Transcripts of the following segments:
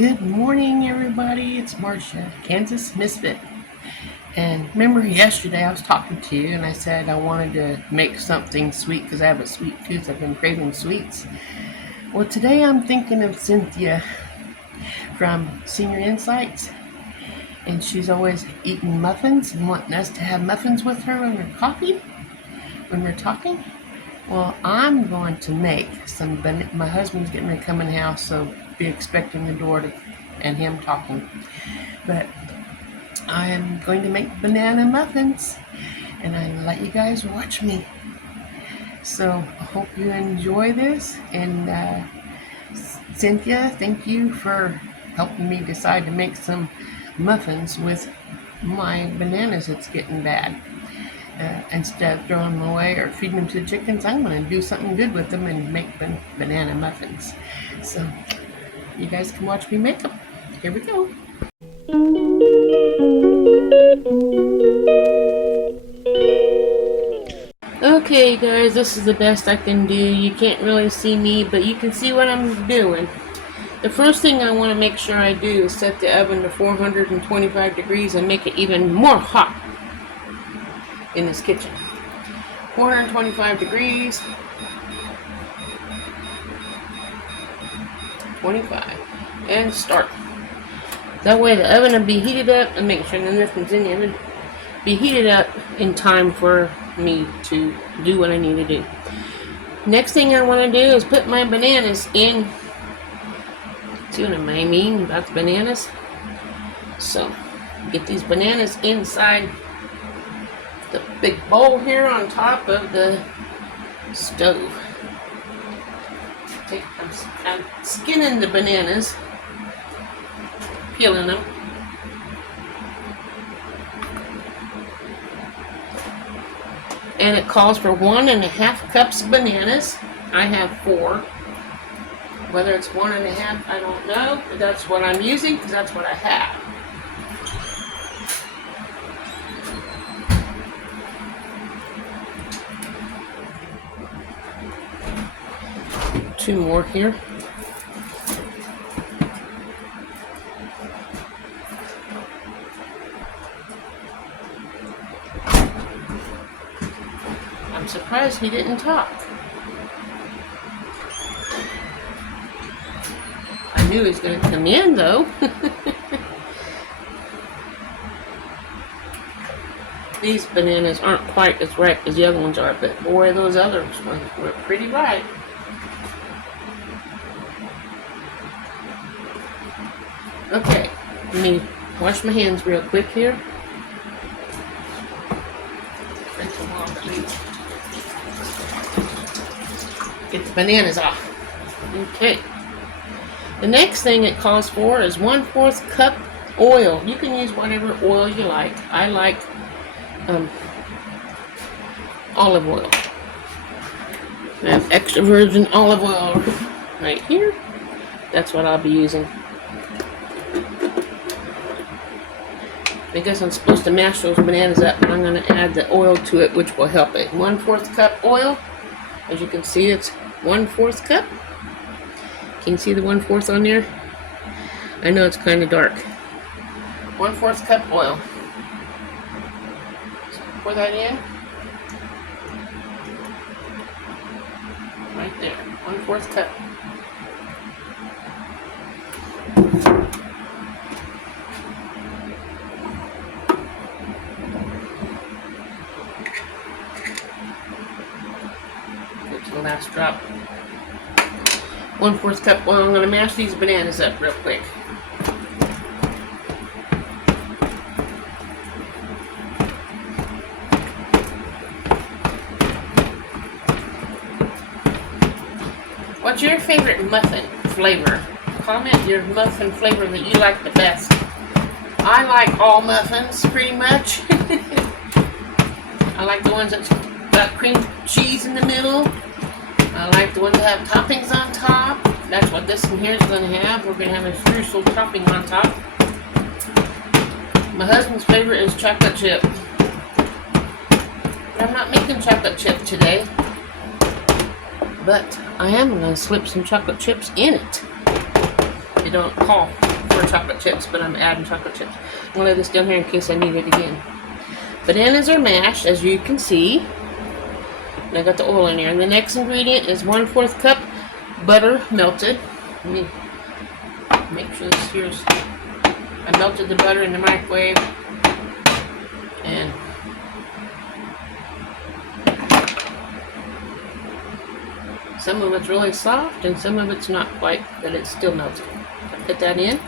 Good morning, everybody. It's Marcia, Kansas Misfit. And remember yesterday I was talking to you and I said I wanted to make something sweet because I have a sweet tooth. I've been craving sweets. Well, today I'm thinking of Cynthia from Senior Insights. And she's always eating muffins and wanting us to have muffins with her when we're talking. Well, I'm going to make some. My husband's getting ready to come in the house, so be expecting the door and him talking. But I am going to make banana muffins, and I let you guys watch me. So I hope you enjoy this. And Cynthia, thank you for helping me decide to make some muffins with my bananas that's getting bad. Instead of throwing them away or feeding them to the chickens, I'm going to do something good with them and make banana muffins. So you guys can watch me make them. Here we go. Okay guys, this is the best I can do. You can't really see me, but you can see what I'm doing. The first thing I want to make sure I do is set the oven to 425 degrees and make it even more hot in this kitchen. 425 degrees, 25, and start. That way the oven will be heated up, and make sure nothing's in the oven, be heated up in time for me to do what I need to do. Next thing I want to do is put my bananas in. See what I mean about the bananas? So, get these bananas inside the big bowl here on top of the stove. I'm skinning the bananas, peeling them. And it calls for 1.5 cups of bananas. I have 4. Whether it's 1.5, I don't know, but that's what I'm using because that's what I have. Two more here. I'm surprised he didn't talk. I knew he was going to come in though. These bananas aren't quite as ripe as the other ones are, but boy, those other ones were pretty ripe. Okay, let me wash my hands real quick here. Get the bananas off. Okay. The next thing it calls for is 1/4 cup oil. You can use whatever oil you like. I like olive oil. I have extra virgin olive oil right here. That's what I'll be using. Because I'm supposed to mash those bananas up, and I'm going to add the oil to it, which will help it. 1/4 cup oil. As you can see, it's 1/4 cup. Can you see the 1/4 on there? I know it's kind of dark. 1/4 cup oil. So pour that in. Right there. 1/4 cup. The last drop. 1/4 cup oil. I'm going to mash these bananas up real quick. What's your favorite muffin flavor? Comment your muffin flavor that you like the best. I like all muffins pretty much. I like the ones that's got cream cheese in the middle. I like the ones that have toppings on top. That's what this one here is going to have. We're going to have a streusel topping on top. My husband's favorite is chocolate chip. But I'm not making chocolate chip today. But I am going to slip some chocolate chips in it. They don't call for chocolate chips, but I'm adding chocolate chips. I'm gonna lay this down here in case I need it again. Bananas are mashed, as you can see. And I got the oil in there. And the next ingredient is 1/4 cup butter melted. Let me make sure this here's. I melted the butter in the microwave, and some of it's really soft and some of it's not quite, but it's still melted. I put that in.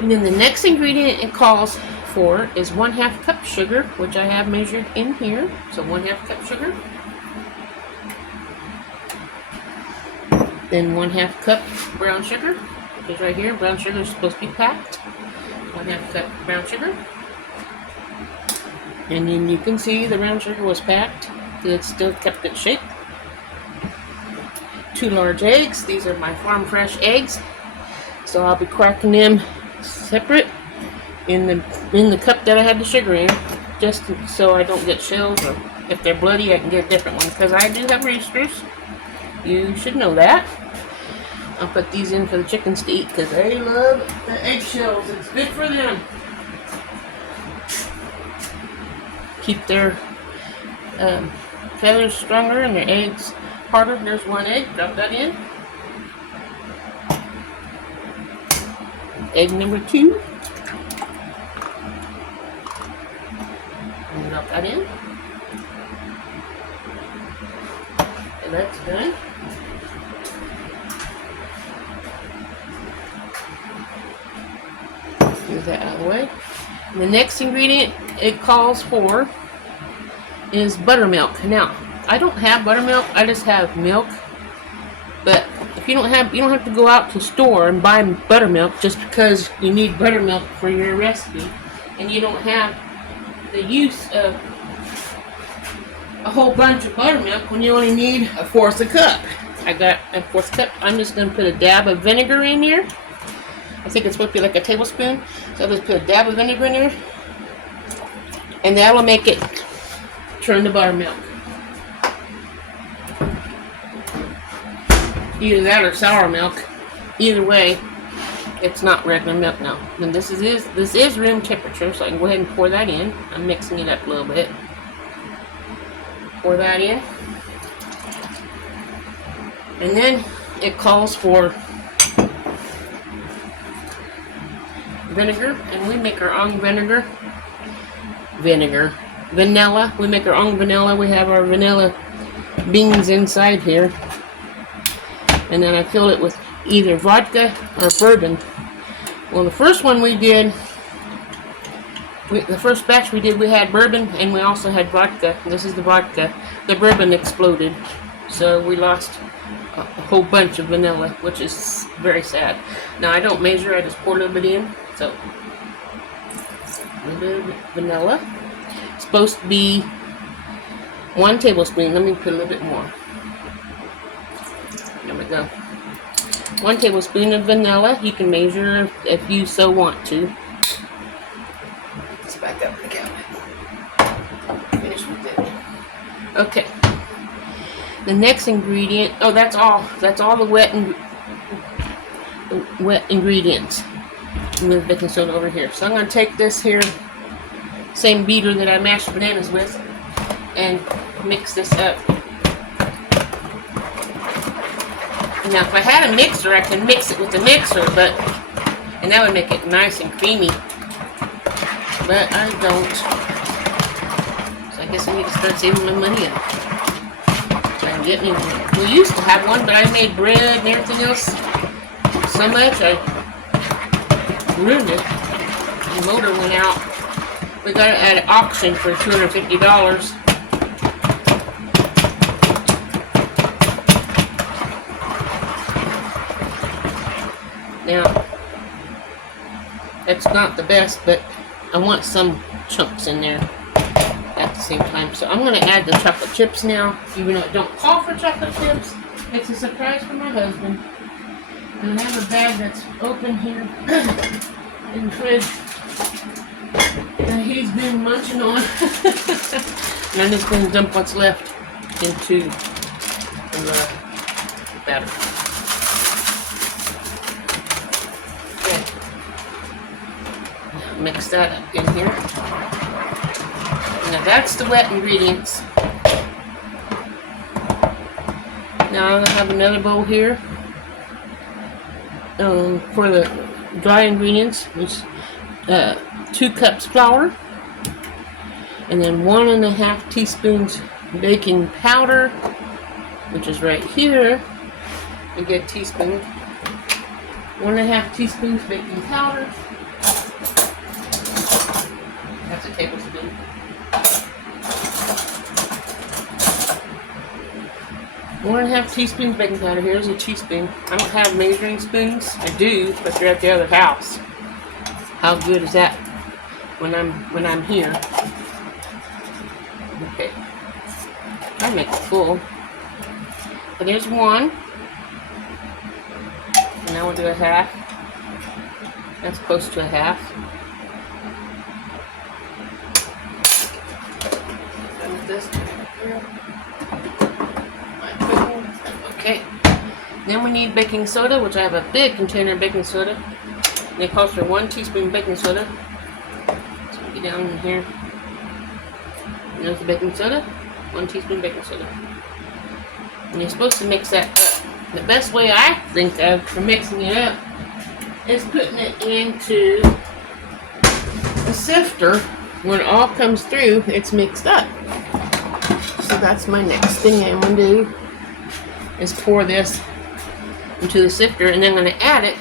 And then the next ingredient it calls for is 1/2 cup sugar, which I have measured in here. So 1/2 cup sugar. Then 1/2 cup brown sugar, which is right here. Brown sugar is supposed to be packed. 1/2 cup brown sugar. And then you can see the brown sugar was packed. It still kept its shape. 2 large eggs. These are my farm fresh eggs. So I'll be cracking them separate in the cup that I had the sugar in, just so I don't get shells, or if they're bloody I can get a different one, because I do have roosters. You should know that. I'll put these in for the chickens to eat because they love the eggshells. It's good for them. Keep their feathers stronger and their eggs harder. There's 1 egg. Drop that in. Egg number 2. And drop that in. And that's done. Move that out of the way. And the next ingredient it calls for is buttermilk. Now, I don't have buttermilk, I just have milk. But if you don't have to go out to the store and buy buttermilk just because you need buttermilk for your recipe, and you don't have the use of a whole bunch of buttermilk when you only need 1/4 cup. I got a 1/4 cup. I'm just going to put a dab of vinegar in here. I think it's supposed to be like a tablespoon. So I'll just put a dab of vinegar in there. And that'll make it turn to buttermilk. Either that or sour milk. Either way, it's not regular milk now. And this is room temperature, so I can go ahead and pour that in. I'm mixing it up a little bit. Pour that in. And then it calls for vinegar, and we make our own vanilla. We make our own vanilla. We have our vanilla beans inside here. And then I fill it with either vodka or bourbon. Well, the first one we did, the first batch we did, we had bourbon and we also had vodka. This is the vodka. The bourbon exploded, so we lost a whole bunch of vanilla, which is very sad. Now I don't measure, I just pour a little bit in. So, a little bit of vanilla. It's supposed to be 1 tablespoon. Let me put a little bit more. There we go. 1 tablespoon of vanilla. You can measure if you so want to. Let's back up the cabinet. Finish with it. Okay. The next ingredient. Oh, that's all. That's all the wet ingredients. Move baking soda over here. So I'm going to take this here, same beater that I mashed bananas with, and mix this up. Now, if I had a mixer, I can mix it with the mixer, and that would make it nice and creamy. But I don't. So I guess I need to start saving my money up. Try and get me one. We used to have one, but I made bread and everything else so much I ruined it. The motor went out. We got it at an auction for $250. Now, that's not the best, but I want some chunks in there at the same time. So I'm going to add the chocolate chips now, even though it don't call for chocolate chips. It's a surprise for my husband. And I have a bag that's open here in the fridge that he's been munching on. And I'm just going to dump what's left into the better. Okay. Mix that up in here. Now that's the wet ingredients. Now I'm going to have another bowl here for the dry ingredients. It's 2 cups flour, and then 1.5 teaspoons baking powder, which is right here. A good teaspoon. 1.5 teaspoons baking powder. That's a tablespoon. One and a half teaspoons baking powder. Here's a teaspoon. I don't have measuring spoons. I do, but they're at the other house. How good is that when I'm here? Okay. I make it full. So there's one. And now we'll do a half. That's close to a half. Done with this here. Okay. Then we need baking soda, which I have a big container of baking soda. And it calls for 1 teaspoon baking soda. So we get down in here. And there's the baking soda. 1 teaspoon baking soda. And you're supposed to mix that up. The best way I think of for mixing it up is putting it into the sifter. When it all comes through, it's mixed up. So that's my next thing I'm going to do, is pour this into the sifter, and then I'm going to add it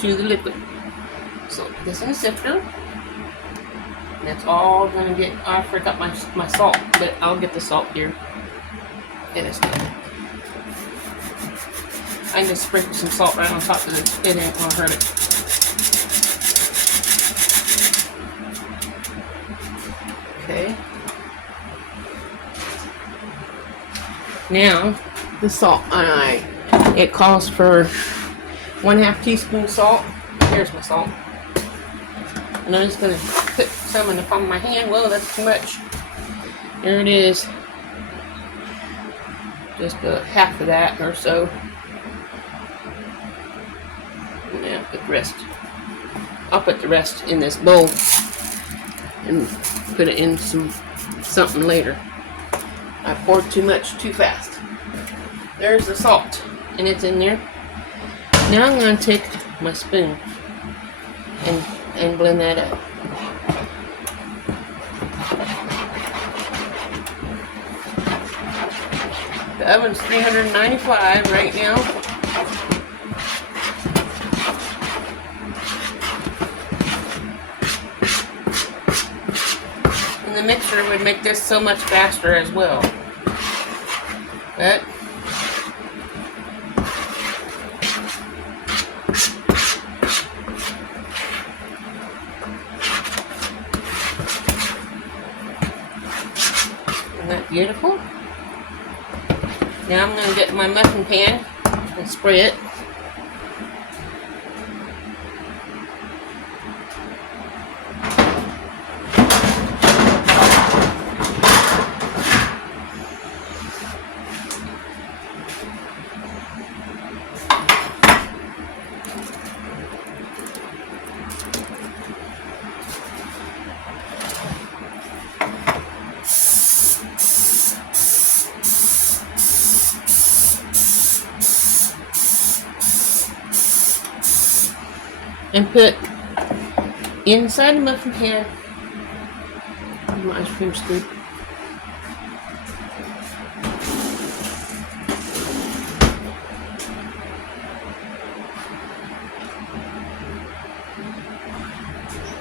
to the liquid. So this in the sifter. And that's all going to get, I forgot my salt, but I'll get the salt here. It is good. I can just sprinkle some salt right on top of it. It ain't going to hurt it. Okay. Now, the salt, it calls for 1/2 teaspoon salt. Here's my salt. And I'm just going to put some in the palm of my hand. Whoa, that's too much. There it is. Just half of that or so. Now, put the rest. I'll put the rest in this bowl and put it in something later. I poured too much too fast. There's the salt, and it's in there. Now I'm going to take my spoon and blend that up. The oven's 395 right now. And the mixer would make this so much faster as well. But isn't that beautiful? Now I'm going to get my muffin pan and spray it. And put inside the muffin pan my ice cream scoop.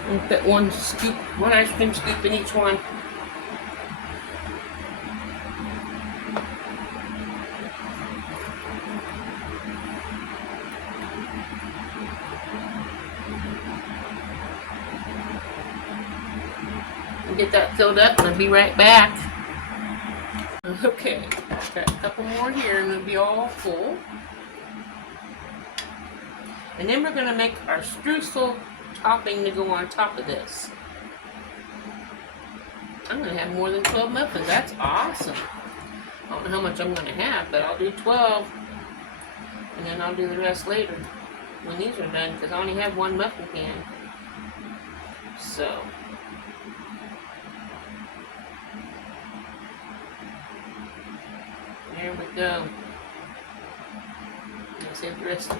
And put one ice cream scoop in each one. Get that filled up and I'll be right back. Okay, got a couple more here and it'll be all full. And then we're going to make our streusel topping to go on top of this. I'm going to have more than 12 muffins. That's awesome. I don't know how much I'm going to have, but I'll do 12. And then I'll do the rest later when these are done, because I only have one muffin pan. So there we go. I'll save the rest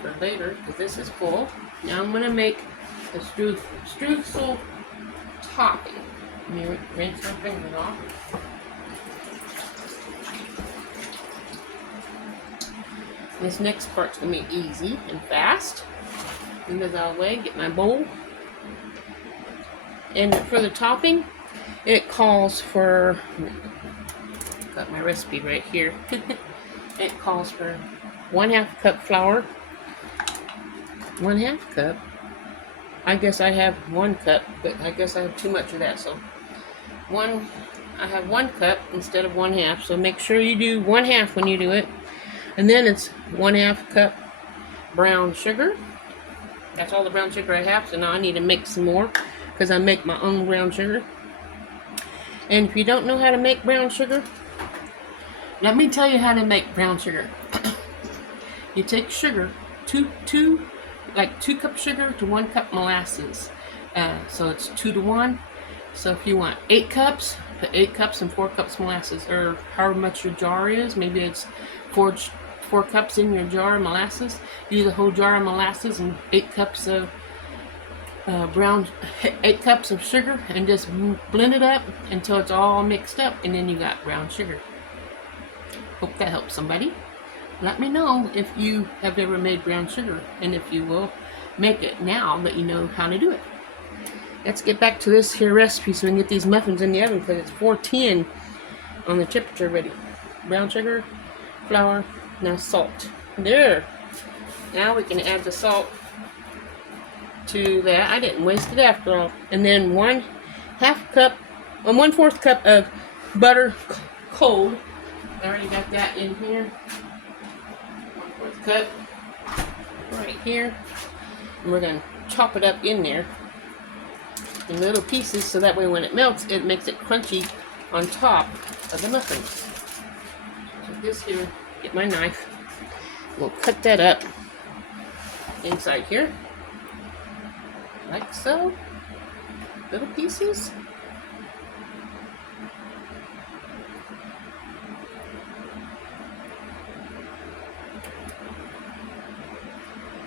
for later because this is full. Now I'm going to make a streusel topping. Let me rinse my fingers off. This next part's going to be easy and fast. Move this out of the way, get my bowl. And for the topping, it calls for, got my recipe right here. It calls for 1/2 cup flour. 1/2 cup. I guess I have 1 cup, but I guess I have too much of that. So I have 1 cup instead of 1/2. So make sure you do 1/2 when you do it. And then it's 1/2 cup brown sugar. That's all the brown sugar I have. So now I need to make some more because I make my own brown sugar. And if you don't know how to make brown sugar, let me tell you how to make brown sugar. You take sugar, two 2 cups sugar to 1 cup molasses. So it's 2 to 1. So if you want 8 cups, put 8 cups and 4 cups molasses, or however much your jar is. Maybe it's 4 cups in your jar of molasses. You do the whole jar of molasses and 8 cups of 8 cups of sugar, and just blend it up until it's all mixed up, and then you got brown sugar. Hope that helps somebody. Let me know if you have ever made brown sugar, and if you will make it now that you know how to do it. Let's get back to this here recipe so we can get these muffins in the oven, because it's 410 on the temperature ready. Brown sugar, flour, now salt. There. Now we can add the salt to that. I didn't waste it after all. And then 1/2 cup, 1/4 cup of butter cold. I already got that in here. 1/4 cup right here. And we're going to chop it up in there in little pieces, so that way when it melts, it makes it crunchy on top of the muffins. So this here, get my knife. We'll cut that up inside here, like so. Little pieces.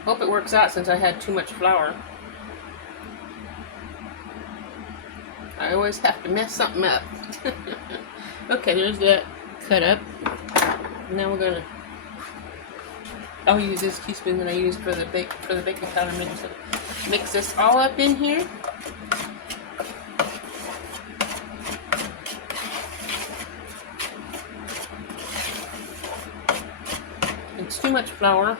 Hope it works out since I had too much flour. I always have to mess something up. Okay, there's that cut up. Now we're gonna. I'll use this teaspoon that I used for the baking powder mix. Mix this all up in here. It's too much flour,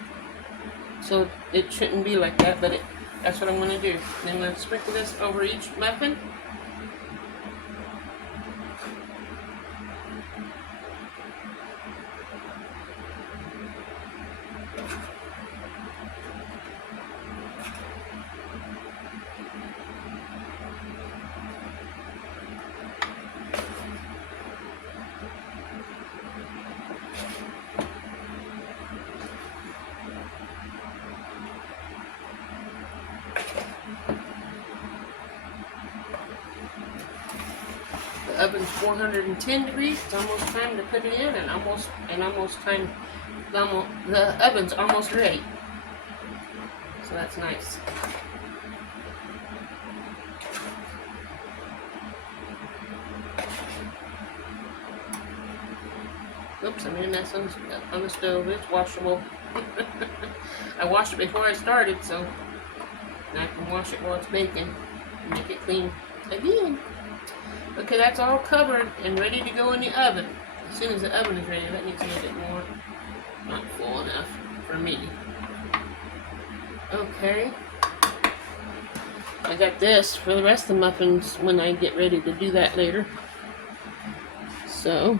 so it shouldn't be like that, but that's what I'm going to do. Then I'm going to sprinkle this over each muffin. The oven's 410 degrees. It's almost time to put it in, and the oven's almost ready. So that's nice. Oops, I made a mess on the stove. It's washable. I washed it before I started, so now I can wash it while it's baking and make it clean again. Okay, that's all covered and ready to go in the oven. As soon as the oven is ready, that needs a little bit more. Not full enough for me. Okay. I got this for the rest of the muffins when I get ready to do that later. So,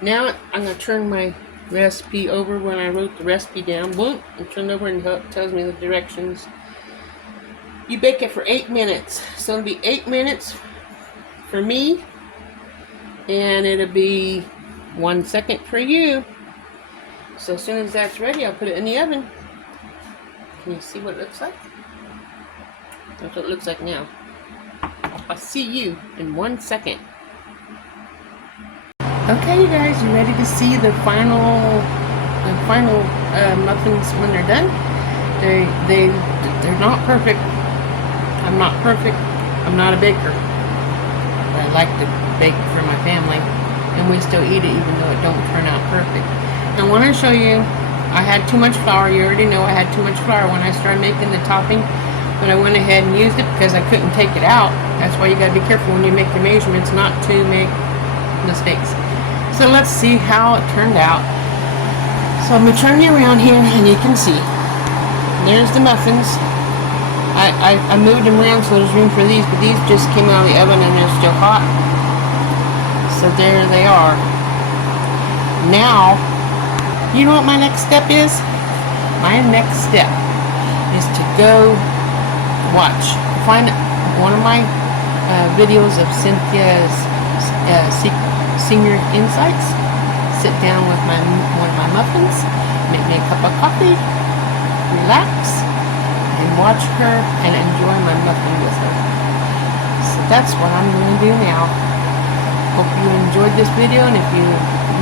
now I'm going to turn my recipe over when I wrote the recipe down. Boom, and turn it over and it tells me the directions. You bake it for 8 minutes. So it'll be 8 minutes for me, and it'll be 1 second for you. So as soon as that's ready, I'll put it in the oven. Can you see what it looks like? That's what it looks like now. I'll see you in 1 second. Okay, you guys, you ready to see the final muffins when they're done? They're not perfect. I'm not perfect. I'm not a baker. I like to bake for my family, and we still eat it even though it don't turn out perfect. Now I want to show you, I had too much flour. You already know I had too much flour when I started making the topping, but I went ahead and used it because I couldn't take it out. That's why you got to be careful when you make the measurements not to make mistakes. So let's see how it turned out. So I'm going to turn you around here and you can see. There's the muffins. I moved them around so there's room for these, but these just came out of the oven and they're still hot. So there they are. Now, you know what my next step is? My next step is to go watch. Find one of my videos of Cynthia's Senior Insights. Sit down with one of my muffins, make me a cup of coffee, relax, and watch her and enjoy my muffin with her. So that's what I'm going to do now. Hope you enjoyed this video, and if you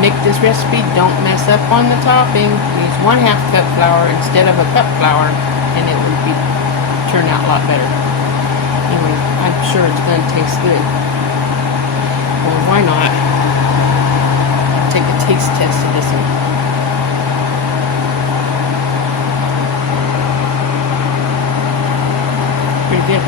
make this recipe, don't mess up on the topping. Use 1/2 cup flour instead of a cup flour, and it will turn out a lot better. Anyway, I'm sure it's going to taste good. Well, why not? Take a taste test of this one. Pretty good.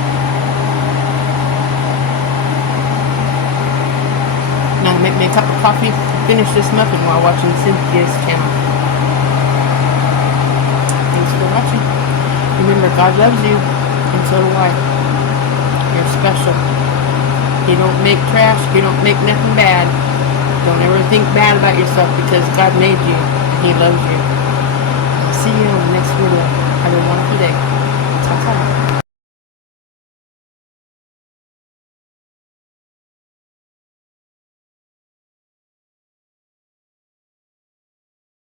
Now make me a cup of coffee. Finish this muffin while watching Cynthia's channel. Thanks for watching. Remember, God loves you, and so do I. You're special. You don't make trash. You don't make nothing bad. Don't ever think bad about yourself because God made you and He loves you. I'll see you in the next video. Have a wonderful day. Ta-ta.